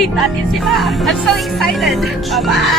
tukuhin natin sila. I'm so excited. Bye-bye!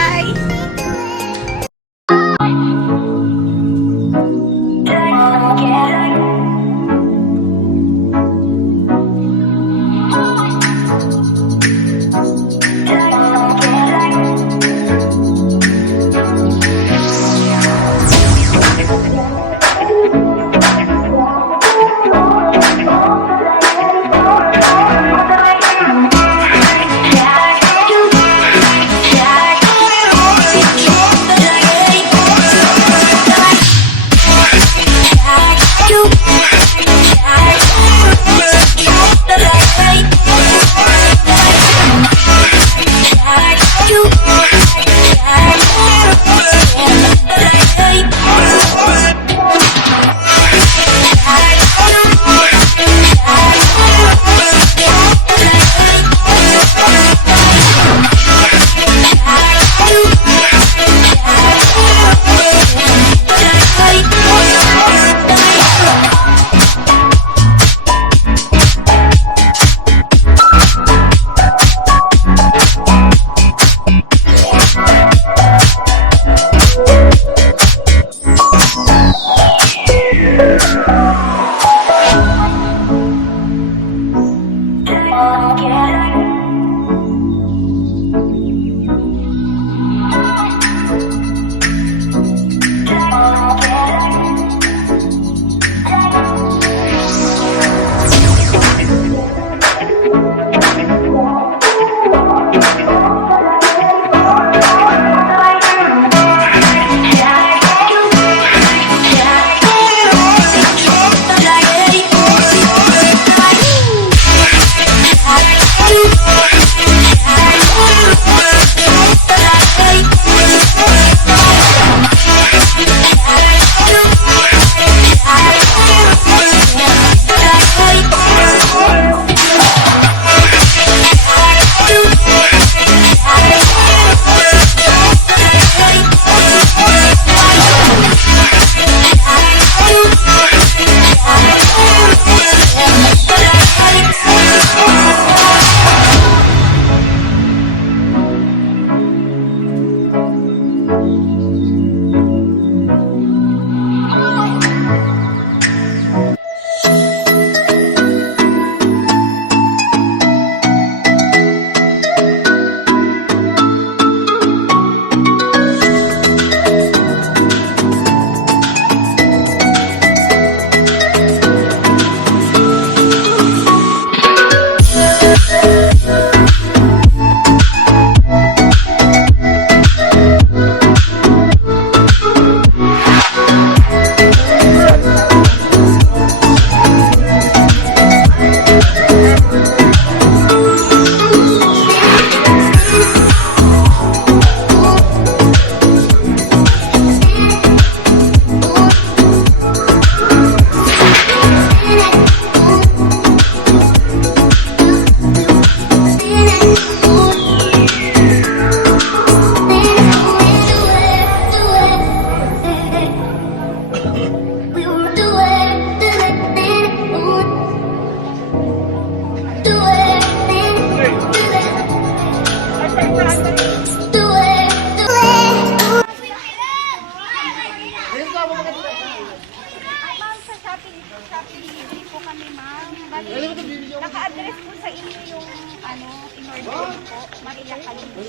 Naka-address po sa inyo yung, ano, in-order ko po. Maria Kalimbo.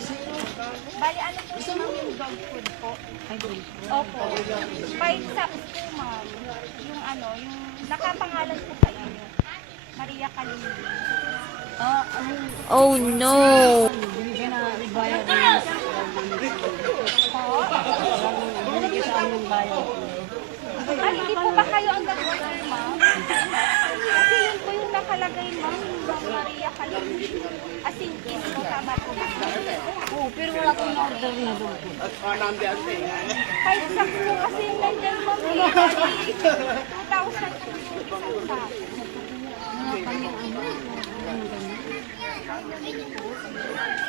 Bali, ano po yung yung dog food po? Opo. Five sacks po, ma'am. Yung ano, yung nakapangalan po sa inyo. Maria Kalimbo. Oh no! Ay, hindi po ba kayo ang nag-order, ma'am? Kasi yun po yung nakalagay, ma'am. Ma'am Maria Kalimbo. As in, is mo, tama po ba? Oo, pero wala akong order na doon. Five sacks po kasi yung nandyan, ma'am. eh. Bali, 2,000 po yung isang ano, ganyan.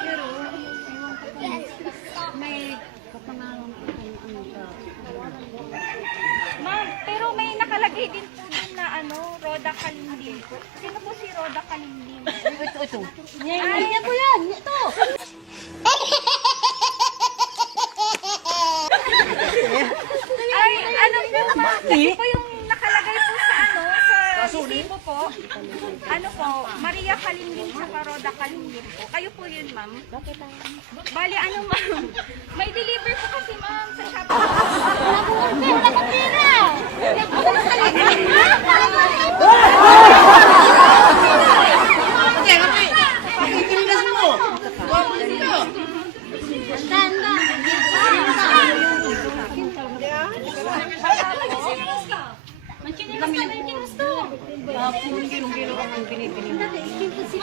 Pero, ewan ko pa. May kapangalan ko kung ano ka. Ma'am, pero may nakalagay din po dun na ano, Roda Kalimlim po. Sino po si Roda Kalimlim? Ito, ito. Ay, yan po yan. Ito. Ay, ano po? Kasi po yung nakalagay po sa ano, sa resibo po. Ano po, Maria Kalimlim sa Roda Kalimlim po. Kayo po yun, ma'am. Bali, ano ma'am? May deliver po kasi ma'am sa Shopee. Ah, kung gilong-gilong ang ang binibili. Kasi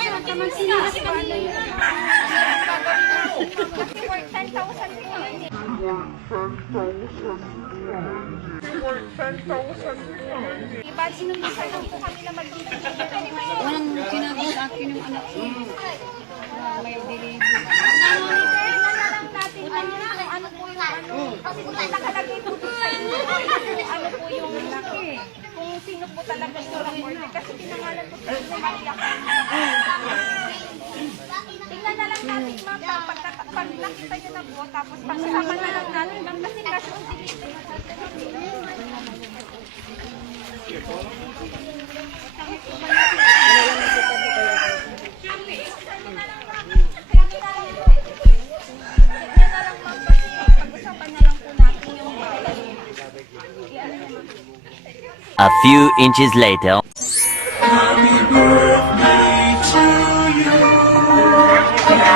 worth 10,000 po yun eh. Diba, sinundusan lang po kami na mag-deliver. Walang sinabi sa akin yung anak ko. May delivery. Ano, ano po yung ano. Kasi kung nakalagay po sa ano po yung laki. Kung sino po talaga yung order. Kasi pinangalan po sa inyo, Maria Tingnan na lang natin, ma'am, pa- pag, pag nyo na po, tapos pagsasama na lang natin, ma'am, kasi on delivery. Tingnan na lang, ma'am,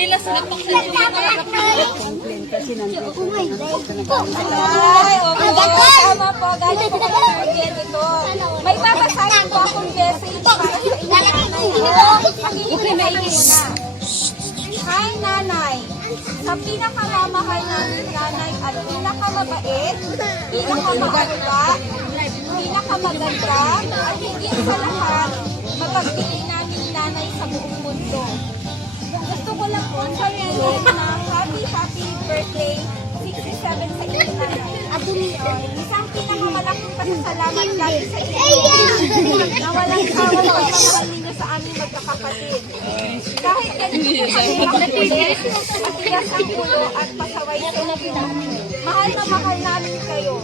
Kanina sinapak sa inyo yung Complain kasi nandito na Ay, okay. Tama po. Po kami ng ganito. May babasahin po akong message para sa inyo. Pakinggan na muna. Hi, nanay. Sa pinakamamahal namin nanay at pinakamabait, pinakamaaga, pinakamaganda, at higit sa lahat, mapagbigay namin nanay sa buong sabihin na happy, happy birthday 67 sa inyo nanay. At isang pinakamalaking pasasalamat lagi sa na walang na ninyo sa aming magkakapatid. Kahit ganito po kami makulit, ang ulo at pasaway sa inyo. Mahal na mahal namin kayo.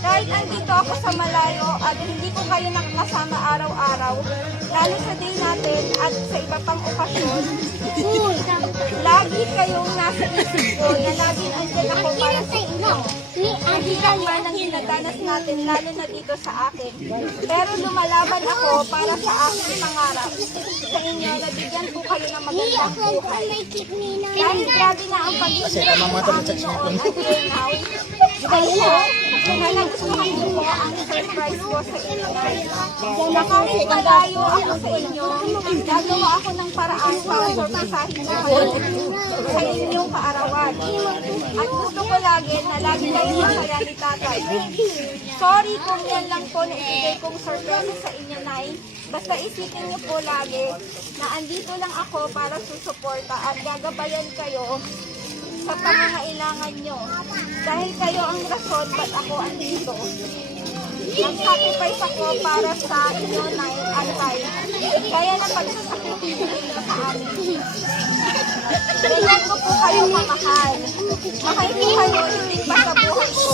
Kahit andito ako sa malayo at hindi ko kayo nakakasama araw-araw, lalo sa day natin at sa iba pang okasyon, lagi kayong nasa isip ko na laging andyan ako para sa inyo. Ang hirap man ang dinadanas natin, lalo na dito sa akin. Pero lumalaban ako para sa aking pangarap. Sa inyo, nabigyan ko kayo ng magandang buhay. Dahil grabe na ang pag-ibig sa amin noon until now, kayo, ang surprise ko sa inyo guys. Na kahit malayo ako sa inyo, gagawa ako ng paraan para surprisahin kayo sa inyong kaarawan. At gusto ko lagi na lagi kayo masaya. Sorry kung yan lang po na ibigay kong surprise sa inyo, Nay. Basta isipin niyo po lagi na andito lang ako para susuporta at gagabayan kayo sa pangangailangan nyo. Dahil kayo ang rason ba't ako andito. Nag-sacrifice ako para sa inyo na antay. Kaya na pagsasakripisyo. Ganyan ko po kayo kamahal. Mahal ko kayo, hindi pa sa buhay ko.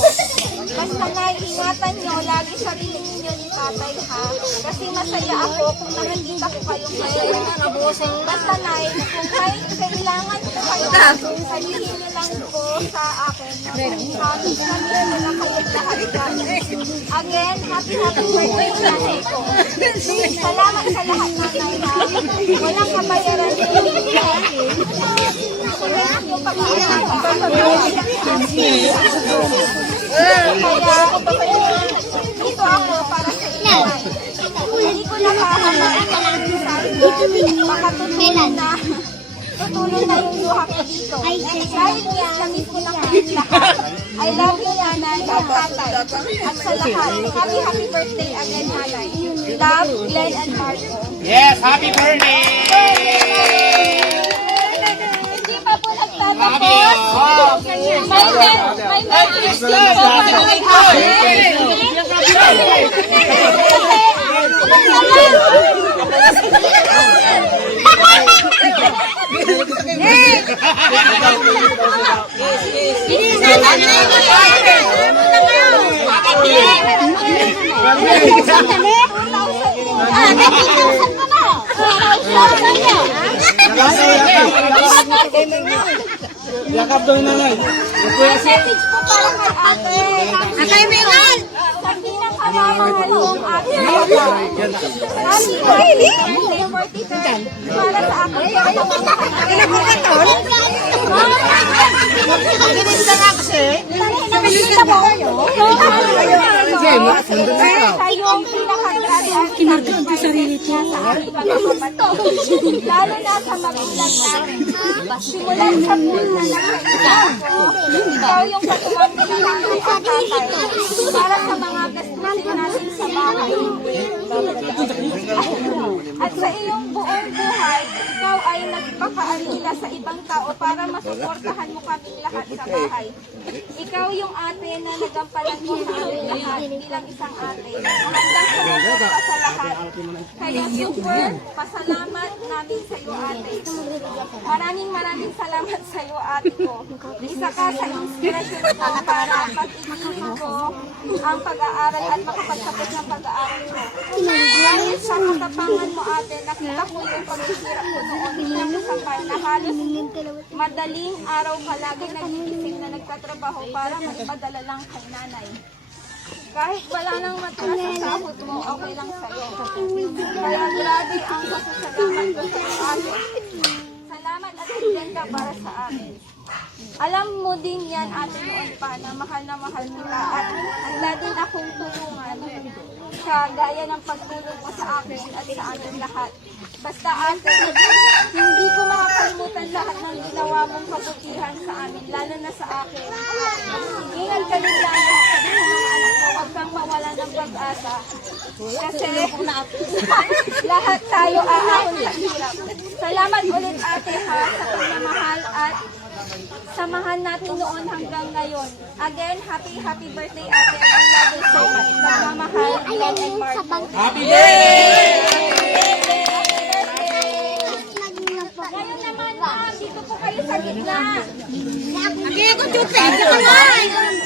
Basta na ingatan nyo, lagi sarili ninyo ni tatay ha. Kasi masaya ako kung nakikita ko kayong masaya. Basta na, kung may kailangan ko kayo, sabihin nyo lang po sa akin. Sabi sabihin nyo lang. Again, happy happy birthday nanay ko. Salamat sa lahat. Walang kabayaran sa inyo. Dito ako para sa inyo. Hindi ko nakahanap ng mensahe. Baka tutulong na. Tutulong na yung luha ko dito. Dahil yan, namiss na. I love you, nanay at tatay. At sa lahat, happy, happy birthday again, nanay. Love, Glenn and Marco. Yes, happy birthday! Hindi pa po nagtatapos. May, may, may message din po para kay tatay. Yakap daw yung nanay. Message po para kay ate. Ate Mengal! Sa pinakamamahal kong ate. Happy birthday, 43rd. Para sa akin. Kayong pinakagrabe ang Kinargan sa sarili ko. Lalo na sa magulang namin. Simulan sa puso na ako. Ikaw yung katuwang nila nanay at tatay para sa mga gastusin natin sa bahay. At sa iyong buong buhay, ikaw ay nagpakaalila sa ibang tao para masuportahan mo kaming lahat sa bahay. Ikaw yung ate na nagampalan mo sa amin lahat bilang isang ate. Handang sumuporta sa lahat. Kaya super pasalamat namin sa iyo ate. Maraming maraming salamat sa iyo ate ko. Isa ka sa inspirasyon ko para pag-ibigin ko ang pag-aaral at makapagtapos ng pag-aaral ko. Dahil sa katapangan mo ate, nakita ko yung paghihirap ko noon bilang kasapal na halos madaling araw ka lagi nagigising na nagtatrabaho para maipadala lang kay nanay. Kahit wala nang matira sa sahod mo, okay lang sa'yo. Kaya grabe ang pasasalamat ko sa iyo, ate. Salamat at ka para sa akin. Alam mo din yan, ate, noon pa, na mahal na mahal kita at handa din akong tulungan sa gaya ng pagtulong mo sa akin at sa ating lahat. Basta ate, hindi ko makakalimutan lahat ng ginawa mong kabutihan sa amin, lalo na sa akin. Ingat ka din lalo sa mga anak mo, huwag kang mawala ng pag-asa. Kasi lahat tayo aahon sa hirap. Salamat ulit ate ha sa pagmamahal at samahan natin noon hanggang ngayon. Again, happy, happy birthday ate. I love you so much. Pagmamahal, love and Marco. Happy birthday! Ngayon naman ma'am, dito po kayo sa gitna. Kaya ko chupe, ito ka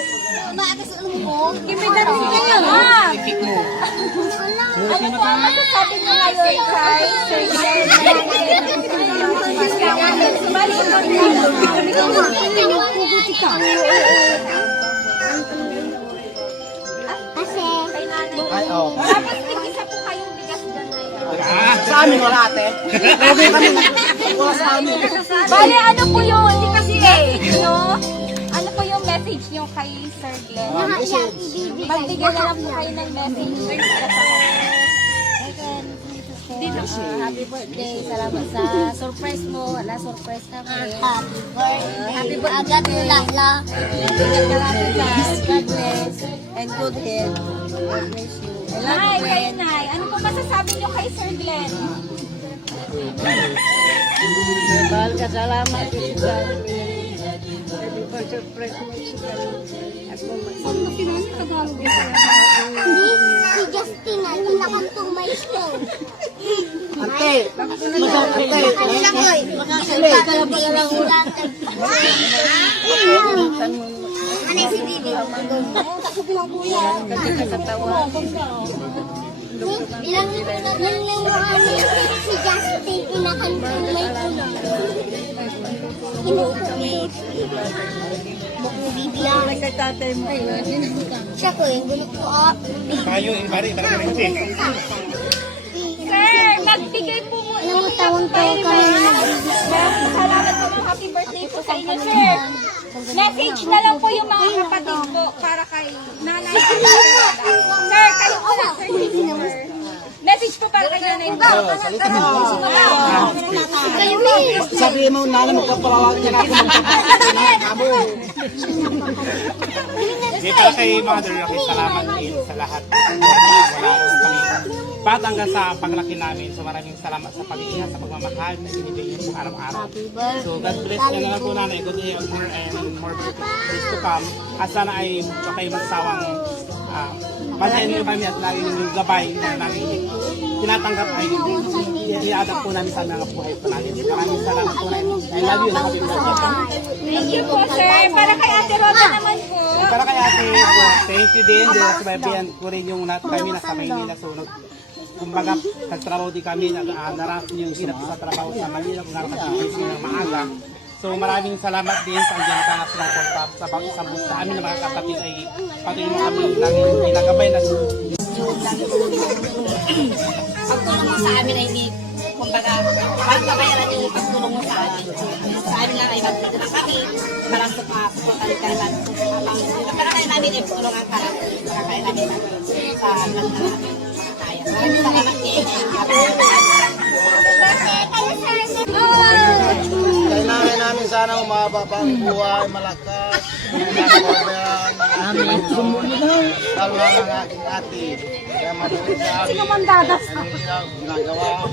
nga. Maagas ulo mo. Gimitan mo kayo. Ma'am, ano po ang masasabi niyo ngayon kay Sir Glenn? Bali, Kasi. Ay, oh. Tapos may isa po kayong bigas dyan. Ah, Sa amin wala ate. Grabe kami. Wala sa amin. Bale, ano po yun? Hindi kasi eh, no? Message niyo kay Sir Glenn? nakaiyak, ibibigay. Magbigay na lang po kayo ng message. Ah, happy birthday. Salamat sa surprise mo. Wala surprise kami. Happy birthday. Happy birthday. Agad ka lang sa God bless and good health. God bless you. I love Nay, you, ano po masasabi niyo kay Sir Glenn? Mahal ka, salamat. Happy birthday, surprise mo. Ako mag- Hindi, si Justin na, tinakantong may stone. Ate. Ate. Lang ulo. Ano si Bibi? Ako bilang kuya. Ilang ilang lingwahan si Justin pinakantong may ulo. Bibigyan. Nagkatatay mo. Siya ko yung gulo ko. ah, Tayo, ibari, ibari, ibari. Sir, magbigay po mo Alam mo, tawang-tawa kami na Salamat po ng happy birthday po sa inyo, sir. Message na lang po yung mga kapatid po para kay nanay. Sir, kayo po na, sir. Message po para kay nanay. Sabi mo na naman kapalawag niya ako. Amo. Hindi para kay Mother Rocky, salamat din sa lahat. Wala rin kami. Pat hanggang sa paglaki namin. So maraming salamat sa pag-iingat, sa pagmamahal na binibigay niyo po araw-araw. So God bless you na lang po nanay. Good day on more and more days to come. At sana ay kayo magsawang uh, Pansin niyo kami at lagi yung gabay na lagi tinatanggap ay i-adapt po namin sa mga buhay po namin. Maraming salamat po namin. I love you. Happy. Thank you po, sir. Para kay Ate Roda naman po. Para kay ate po, thank you din. Dahil sa bayan ko rin yung lahat kami nasa Maynila. So, kumbaga, nagtrabaho din kami, narasan yung hirap sa trabaho sa Manila kung nakakasipin ng maaga. So maraming salamat din sa andyan ka na sinuporta sa bawat isang bus sa amin na mga kapatid ay pati mo kami lagi ginagabay na pagtulong mo sa amin ay hindi, kumbaga, parang kabayaran yung pagtulong mo sa amin. Sa amin lang ay magdito lang kami, parang sa mga pagkalit ka naman. Para kaya namin ay tulungan para makakain namin sa lahat na namin kaya. Maraming salamat din. Happy Kailangan namin sana umaba pa ang buhay, malakas. Amin. Na ang aking ate. Kaya matuloy sa amin. Sino man dadas? Ano nilang ginagawa.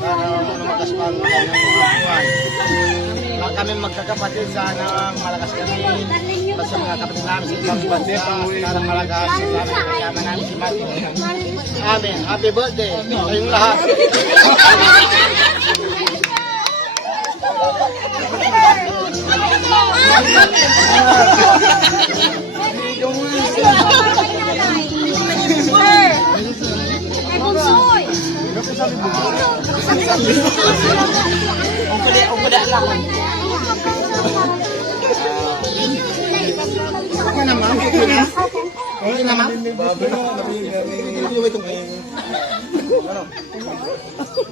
Sana lumakas pa ang kanyang buhay. Mga kami magkakapatid, sana malakas kami. Basta mga kapatid namin sa ibang bansa, sana malakas. Sana kasama namin si Mati. Amen. Happy birthday. Kayong lahat.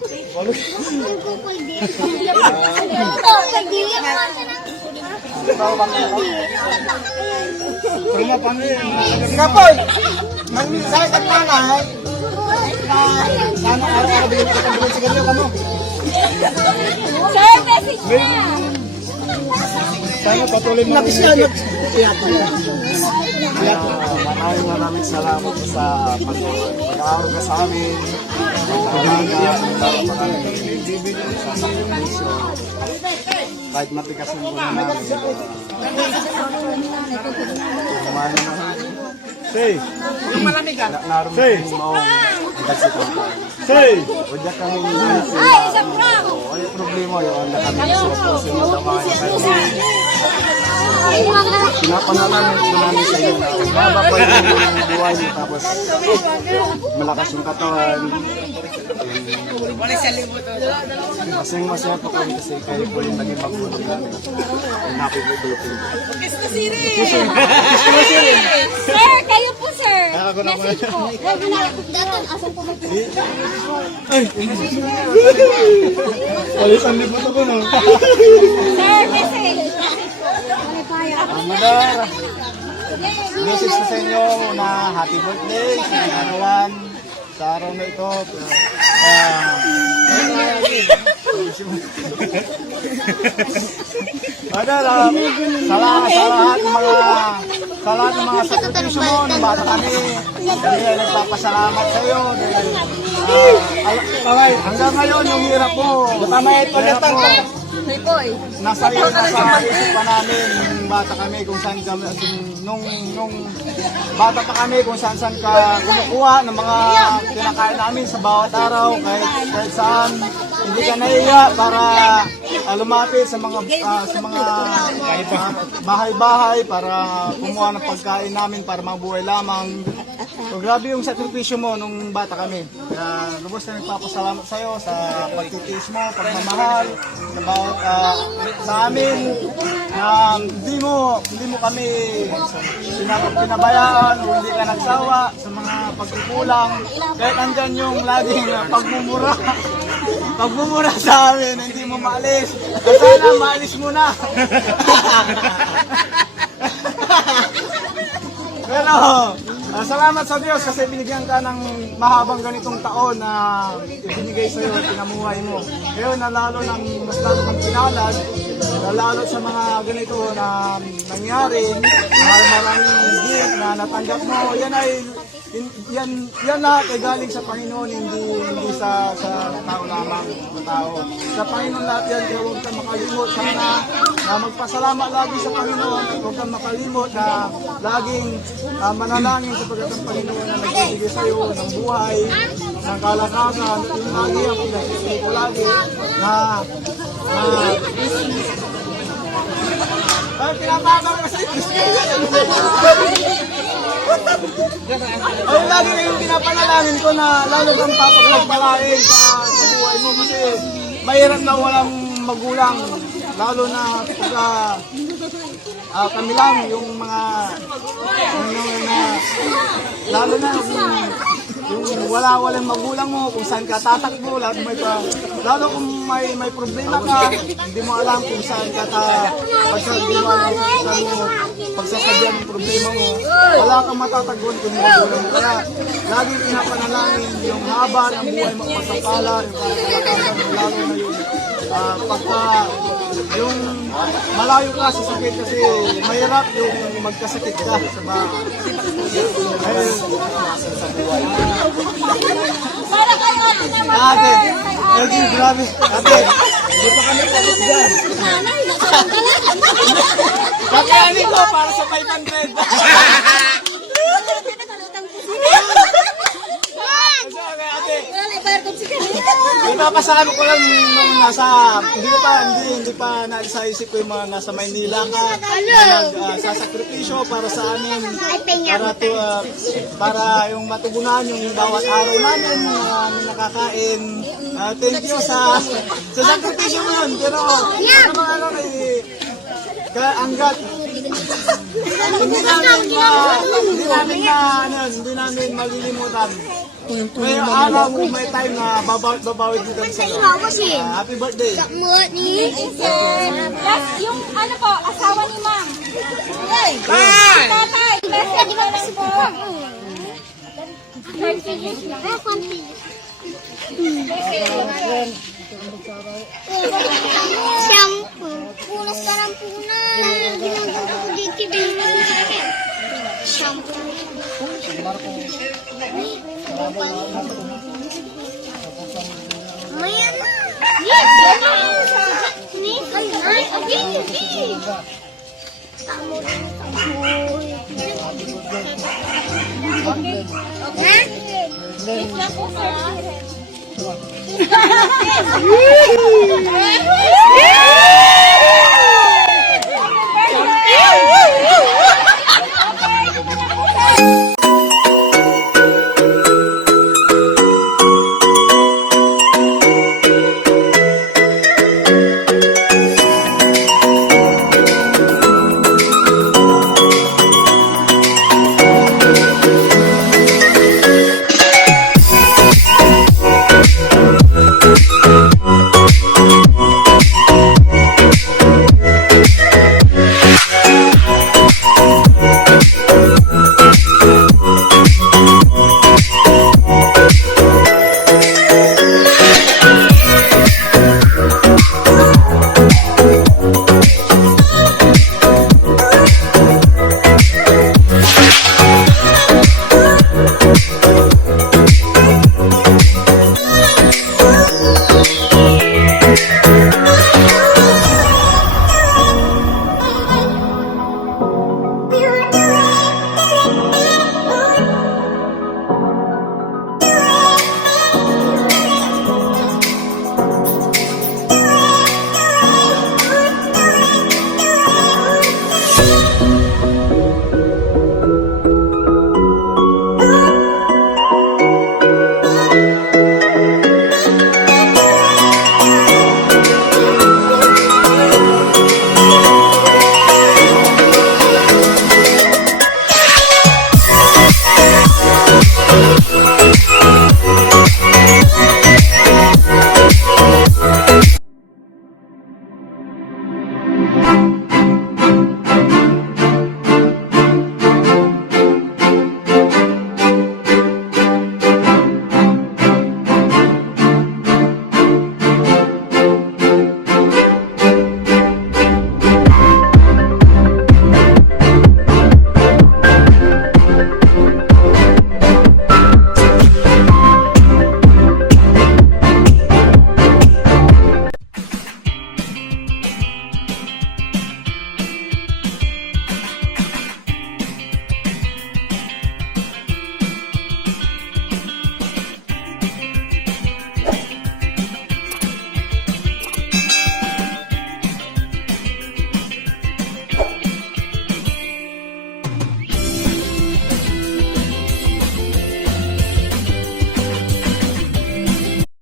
Sir, na, itong Ano? Prima pa. Kapoy! Panay. Sana araw-araw bigyan ka ng ganyan ka mo. Sir, message niya! Sana patuloy mo. Nakisyanag. Maraming maraming salamat sa pag-aaral ka sa amin. Pa. Kahit matikas ng buwan namin. Kumain naman. Say! Yung malamig ka? Say! Mo, nagsitan ka. Say! Huwag na kami Ay, isa prank! Ay, problema yun. Nakami sa po sa mga kayo. Pinapanalan ko namin sa inyo na haba pa yung buhay niyo tapos malakas yung katawan. Masayang masaya po kami kasi kayo po yung naging magulang namin. And happy birthday po. Sir, kayo po, sir! Ako na po. Walis ang libuto ko no. Sir, message! Madar, message ko sa inyo na happy birthday sa arawan sa araw na ito. Madar, ah, sa lahat, sa lahat ng mga sa lahat ng mga sakripisyo mo, nung bata kami, ay nagpapasalamat sa iyo. Dahil, ah, al- hanggang ngayon, yung hirap mo, hirap mo, nasa iyo, nasa isipan namin nung bata kami kung saan kami nung nung bata pa kami kung saan saan ka kumukuha ng mga kinakain namin sa bawat araw kahit kahit saan. Hindi ka nahiya para ah, lumapit sa mga ah, sa mga ah, bahay-bahay para kumuha ng pagkain namin para mabuhay lamang. So, grabe yung sakripisyo mo nung bata kami. Kaya lubos na nagpapasalamat sa iyo sa pagtitiis mo, pagmamahal, sa bawat ah, sa amin na hindi mo hindi mo kami pinab- pinabayaan o hindi ka nagsawa sa mga pagkukulang kahit andyan yung laging pagmumura pagmumura sa amin hindi mo maalis. At sana maalis mo na. Pero ah, salamat sa Diyos kasi binigyan ka ng mahabang ganitong taon na ibinigay sa iyo at pinamuhay mo. Ngayon na lalo ng mas lalo kang pinalad, na lalo sa mga ganito na nangyari, maraming gift na natanggap mo, yan ay yan yan lahat ay galing sa Panginoon hindi hindi sa sa tao lamang sa tao. Sa Panginoon lahat yan kaya huwag kang makalimot sana na magpasalamat lagi sa Panginoon. At huwag kang makalimot na laging ah, manalangin sapagkat ang Panginoon na nagbibigay sa iyo ng buhay ng kalakasan. Yung lagi ang pinasisip ko lagi na na ay, pinapakal ko sa ay, lagi na yung pinapanalangin ko na lalo kang papagpagpalain sa, sa buhay mo kasi mahirap na walang magulang lalo na pagka ah, kami lang yung mga ano na lalo na yung, yung wala walang magulang mo kung saan ka tatakbo lalo may pa, lalo kung may may problema ka hindi mo alam kung saan ka ta pagsa hindi mo yung problema mo. Wala kang matatagpuan kung magulang mo kaya lagi pinapanalangin yung haba ng buhay mo pasapala yung kalakasan mo lalo na yung ah, pagka yung malayo ka sa sakit kasi mahirap yung magkasakit ka sa bahay. Ayun. Ate, LG, grabe. Ate, hindi pa kami tapos dyan. Kakayanin ko para sa 500. Ate, Ipapasama ko lang nung nasa, hindi ko pa, hindi, hindi pa naisip ko yung mga nasa Maynila ka, nag, ah, sasakripisyo para sa amin, para, to, ah, para yung matugunan yung bawat araw namin na uh, nakakain. Ah, thank you sa, sa sakripisyo mo yun, pero, ano mga ano, eh, hanggat Hindi namin ma, hindi namin na, ano, hindi namin malilimutan. May araw, may time na babaw, dito sa Ah, Happy birthday. Last, yung ano po, asawa ni ma'am. Hey! Tatay! Message ko lang po. Shampoo. Punas ka ng punas. Ginagawa ఇంటికి వెళ్ళడానికి shampoo Okay.